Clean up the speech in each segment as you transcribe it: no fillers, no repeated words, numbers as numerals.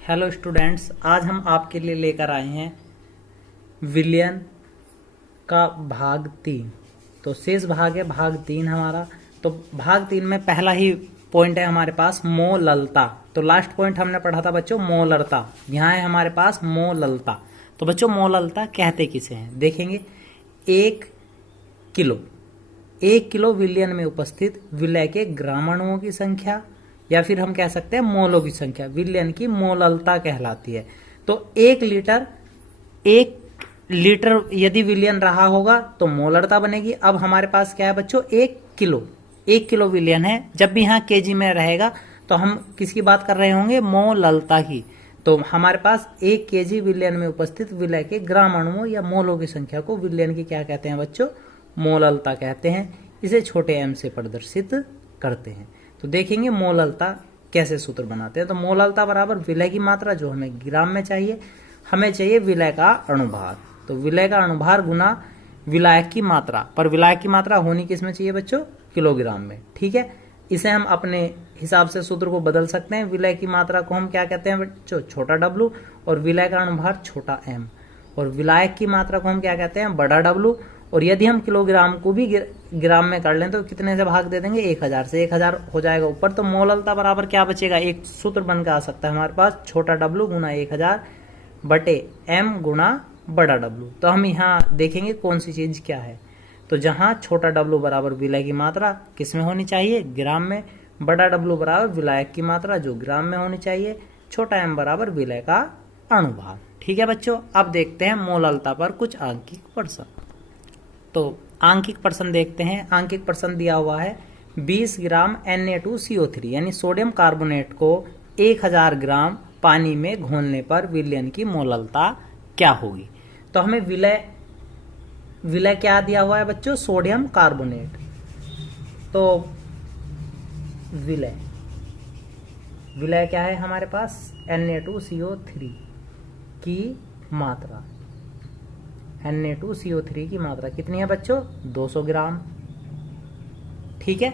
Hello students, आज हम आपके लिए लेकर आए हैं विलयन का भाग 3। तो शेष भाग है भाग 3 हमारा। तो भाग 3 में पहला ही पॉइंट है हमारे पास मोललता। तो लास्ट पॉइंट हमने पढ़ा था बच्चों मोलरता, यहाँ है हमारे पास मोललता। तो बच्चों मोललता कहते किसे हैं देखेंगे। 1 किलो 1 किलो विलयन में उपस्थित विलय के ग्राम अणुओं की संख्या, या फिर हम कह सकते हैं मोलों की संख्या, विलयन की मोललता कहलाती है। तो 1 लीटर यदि विलयन रहा होगा तो मोलरता बनेगी। अब हमारे पास क्या है बच्चों, 1 किलो विलयन है। जब भी यहाँ केजी में रहेगा तो हम किसकी बात कर रहे होंगे, मोललता की। तो हमारे पास 1 केजी विलयन में उपस्थित विलय के ग्राम अणुओं या मोलों की संख्या को विलयन की क्या कहते हैं बच्चों, मोललता कहते हैं। इसे छोटे एम से प्रदर्शित करते हैं। तो देखेंगे मोललता कैसे सूत्र बनाते हैं। तो मोललता बराबर विलय की मात्रा जो हमें ग्राम में चाहिए, हमें चाहिए विलय का अणुभार। तो विलय का अणुभार गुना विलायक की मात्रा, पर विलायक की मात्रा होनी किसमें चाहिए बच्चों, किलोग्राम में। ठीक है, इसे हम अपने हिसाब से सूत्र को बदल सकते हैं। विलय की मात्रा को हम क्या कहते हैं बच्चों, छोटा डब्लू, और विलय का अणुभार छोटा एम, और विलायक की मात्रा को हम क्या कहते हैं, बड़ा डब्लू। और यदि हम किलोग्राम को भी ग्राम में कर लें तो कितने से भाग दे देंगे, 1000 से। 1000 हो जाएगा ऊपर। तो मोललता बराबर क्या बचेगा, एक सूत्र बनकर आ सकता है हमारे पास, छोटा डब्लू गुना 1000 बटे एम गुना बड़ा डब्लू। तो हम यहाँ देखेंगे कौन सी चीज क्या है। तो जहां छोटा डब्लू बराबर विलय की मात्रा किस में होनी चाहिए, ग्राम में। बड़ा डब्लू बराबर विलायक की मात्रा जो ग्राम में होनी चाहिए। छोटा एम बराबर विलय का अणुभार। ठीक है बच्चों, अब देखते हैं मोललता पर कुछ आंकिक प्रश्न। तो आंकिक प्रश्न देखते हैं। आंकिक प्रश्न दिया हुआ है 20 ग्राम Na2CO3 यानी सोडियम कार्बोनेट को 1000 ग्राम पानी में घोलने पर विलयन की मोललता क्या होगी। तो हमें विलय क्या दिया हुआ है बच्चों, सोडियम कार्बोनेट। तो विलय क्या है हमारे पास, Na2CO3 की मात्रा। Na2CO3 की मात्रा कितनी है बच्चों, 200 ग्राम। ठीक है,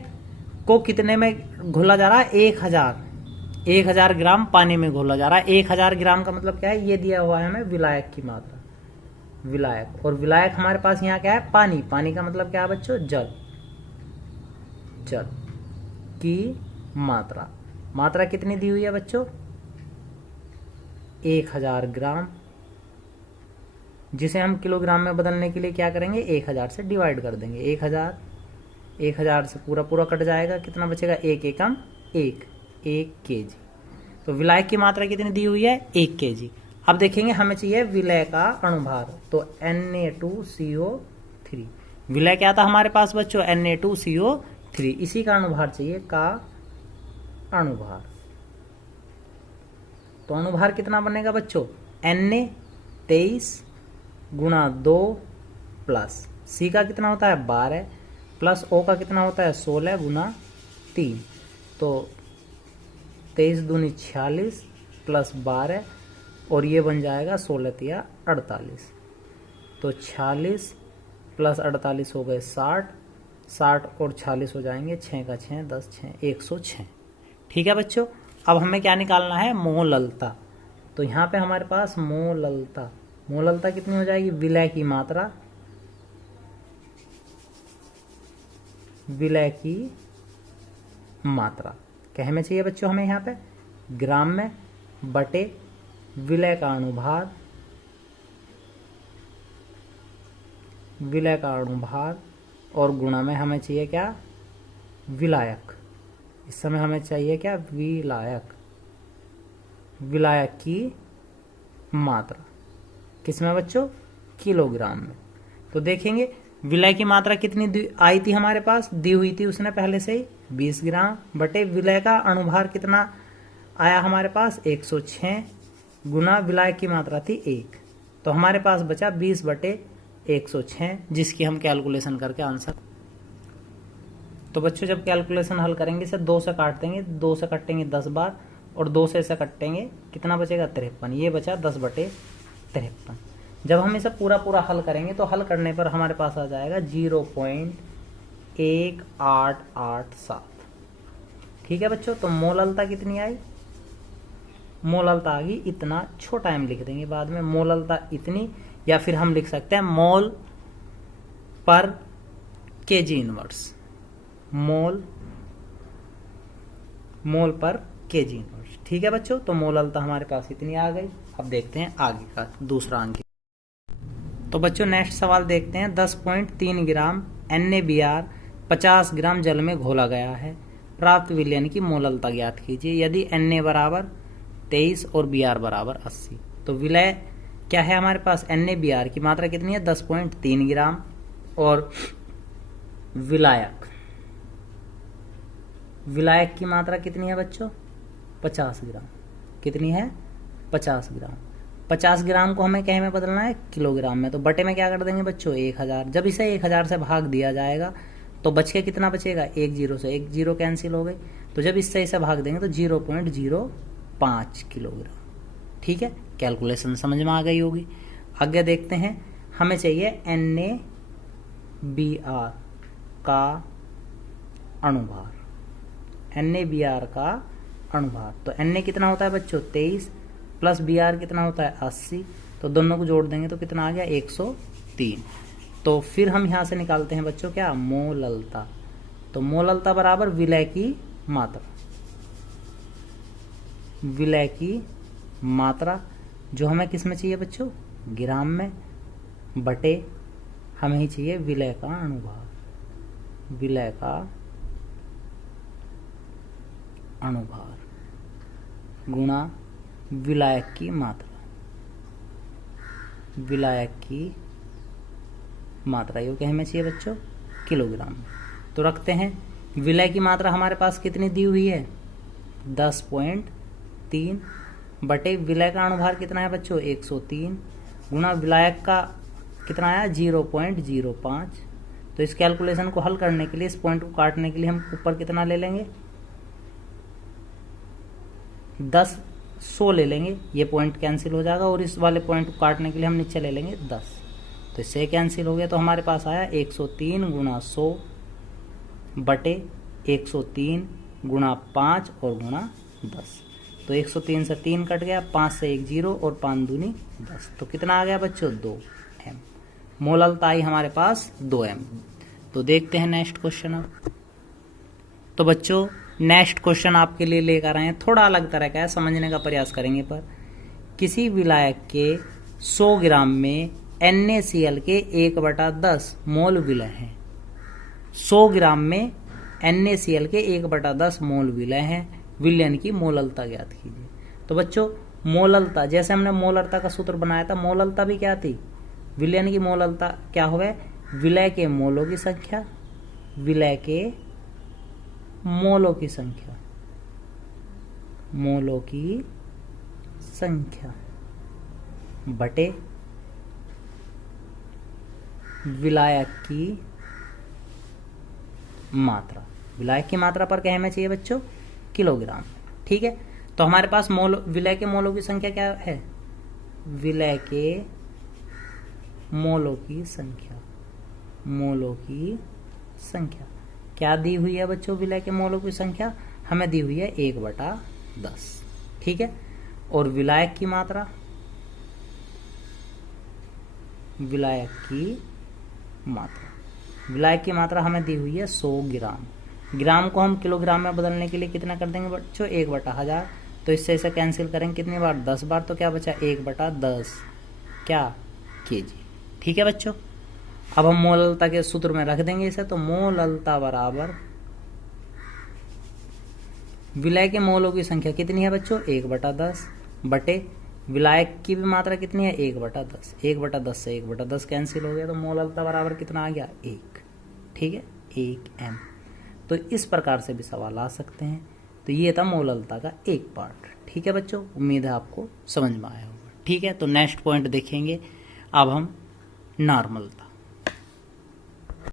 को कितने में घोला जा रहा है, 1000 ग्राम पानी में घोला जा रहा है। 1000 ग्राम का मतलब क्या है, ये दिया हुआ है हमें विलायक की मात्रा, विलायक। और विलायक हमारे पास यहाँ क्या है, पानी। पानी का मतलब क्या है बच्चों, जल की मात्रा। मात्रा कितनी दी हुई है बच्चों, 1000 ग्राम, जिसे हम किलोग्राम में बदलने के लिए क्या करेंगे, 1000 से डिवाइड कर देंगे। 1000 से पूरा कट जाएगा, कितना बचेगा, 1 एकम 1 केजी। तो विलायक की मात्रा कितनी दी हुई है, 1 केजी। अब देखेंगे हमें चाहिए विलय का अणुभार। तो Na2CO3 विलय क्या था हमारे पास बच्चों, Na2CO3, इसी का अणुभार चाहिए, का अणुभार। तो अणुभार कितना बनेगा बच्चों, Na 23 गुना 2 प्लस C का कितना होता है 12 प्लस O का कितना होता है 16 गुना 3। तो 23 दूनी 46 प्लस 12, और ये बन जाएगा 16 तिया 48। तो 46 प्लस 48 हो गए 60, 60 और 46 हो जाएंगे, 6 का 6 10 6 106। ठीक है बच्चों, अब हमें क्या निकालना है, मोललता। तो यहाँ पे हमारे पास मोललता कितनी हो जाएगी, विलय की मात्रा, क्या हमें चाहिए बच्चों, हमें यहाँ पे ग्राम में, बटे विलय का अणुभार, और गुणा में हमें चाहिए क्या, विलायक। इस समय हमें चाहिए क्या, विलायक की मात्रा किसमें बच्चों, किलोग्राम में। तो देखेंगे विलय की मात्रा कितनी आई थी हमारे पास, दी हुई थी उसने पहले से ही, 20 ग्राम, बटे विलय का अणुभार कितना आया हमारे पास, 106 गुना विलायक की मात्रा थी 1। तो हमारे पास बचा 20 बटे 106, जिसकी हम कैलकुलेशन करके आंसर। तो बच्चों जब कैलकुलेशन हल करेंगे इसे 2 से काट देंगे, 2 से कटेंगे 10 बार, और 2 से इसे कटेंगे, कितना बचेगा 53। ये बचा 10 बटे 53। जब हम इसे पूरा हल करेंगे तो हल करने पर हमारे पास आ जाएगा 0.1887। ठीक है बच्चों, तो मोललता कितनी आई, मोललता आ गई इतना, छोटा m लिख देंगे बाद में, मोललता इतनी, या फिर हम लिख सकते हैं मोल पर केजी इनवर्स, मोल पर केजी इनवर्स। ठीक है बच्चों, तो मोललता हमारे पास इतनी आ गई। अब देखते हैं आगे का दूसरा अंक। तो बच्चों नेक्स्ट सवाल देखते हैं। 10.3 ग्राम NaBr 50 ग्राम जल में घोला गया है, प्राप्त विलयन की मोललता ज्ञात कीजिए यदि Na बराबर 23 और Br बराबर 80। तो विलय क्या है हमारे पास, NaBr की मात्रा कितनी है 10.3 ग्राम, और विलायक की मात्रा कितनी है बच्चों 50 ग्राम। कितनी है 50 ग्राम। 50 ग्राम को हमें क्या में बदलना है, किलोग्राम में। तो बटे में क्या कर देंगे बच्चों 1000। जब इसे 1000 से भाग दिया जाएगा तो बच के कितना बचेगा, एक जीरो से एक जीरो कैंसिल हो गई। तो जब इससे इसे भाग देंगे तो 0.05 किलोग्राम। ठीक है, कैलकुलेशन समझ में आ गई होगी। आगे देखते हैं, हमें चाहिए NaBr का अणुभार, NaBr का अणुभार। तो Na कितना होता है बच्चों 23 प्लस Br कितना होता है 80। तो दोनों को जोड़ देंगे तो कितना आ गया 103। तो फिर हम यहां से निकालते हैं बच्चों क्या, मोललता। तो मोललता बराबर विलय की मात्रा, विलय की मात्रा जो हमें किस में चाहिए बच्चों, ग्राम में, बटे हमें ही चाहिए विलय का अणुभार, विलय का अणुभार गुणा विलायक की मात्रा, विलायक की मात्रा ये क्या हमें चाहिए बच्चों, किलोग्राम में। तो रखते हैं, विलय की मात्रा हमारे पास कितनी दी हुई है 10.3 बटे विलय का अणुभार कितना है बच्चों 103 गुणा विलायक का कितना आया 0.05। तो इस कैलकुलेशन को हल करने के लिए, इस पॉइंट को काटने के लिए हम ऊपर कितना ले लेंगे 100 ले लेंगे, ये पॉइंट कैंसिल हो जाएगा, और इस वाले पॉइंट को काटने के लिए हम नीचे ले लेंगे 10। तो इससे कैंसिल हो गया। तो हमारे पास आया 103 गुणा 100 बटे 103 गुणा 5 और गुणा 10। तो 103 से 3 कट गया, 5 से 1 0 और 5 दूनी 10। तो कितना आ गया बच्चों 2m। मोललता आई हमारे पास 2m। तो देखते हैं नेक्स्ट क्वेश्चन अब। तो बच्चों नेक्स्ट क्वेश्चन आपके लिए लेकर आए हैं, थोड़ा अलग तरह का है, समझने का प्रयास करेंगे। पर किसी विलायक के 100 ग्राम में NaCl के 1/10 मोल विलय है। 100 ग्राम में NaCl के 1/10 मोल विलय है, विलयन की मोललता ज्ञात कीजिए। तो बच्चों मोललता, जैसे हमने मोलरता का सूत्र बनाया था, मोललता भी क्या थी, विलयन की मोललता क्या हो गए, विलय के मोलों की संख्या, विलय के मोलों की संख्या, मोलों की संख्या बटे विलायक की मात्रा। विलायक की मात्रा पर क्या हमें चाहिए बच्चों, किलोग्राम। ठीक है, तो हमारे पास मोल, विलय के मोलों की संख्या क्या है, विलय के मोलों की संख्या, मोलों की संख्या क्या दी हुई है बच्चों, विलय के मोलों की संख्या हमें दी हुई है 1/10। ठीक है, और विलायक की मात्रा, विलायक की मात्रा, विलायक की मात्रा हमें दी हुई है 100 ग्राम। ग्राम को हम किलोग्राम में बदलने के लिए कितना कर देंगे बच्चों 1/1000। तो इससे इसे कैंसिल करेंगे कितनी बार 10 बार। तो क्या बचा 1/10 क्या केजी। ठीक है बच्चों, अब हम मोललता के सूत्र में रख देंगे इसे। तो मोललता बराबर विलय के मोलों की संख्या कितनी है बच्चों 1/10 बटे विलायक की भी मात्रा कितनी है 1/10। 1/10 से 1/10 कैंसिल हो गया, तो मोललता बराबर कितना आ गया 1। ठीक है, 1m। तो इस प्रकार से भी सवाल आ सकते हैं। तो ये था मोललता का एक पार्ट। ठीक है बच्चों, उम्मीद है आपको समझ में आया होगा। ठीक है, तो नेक्स्ट पॉइंट देखेंगे अब हम नॉर्मलता।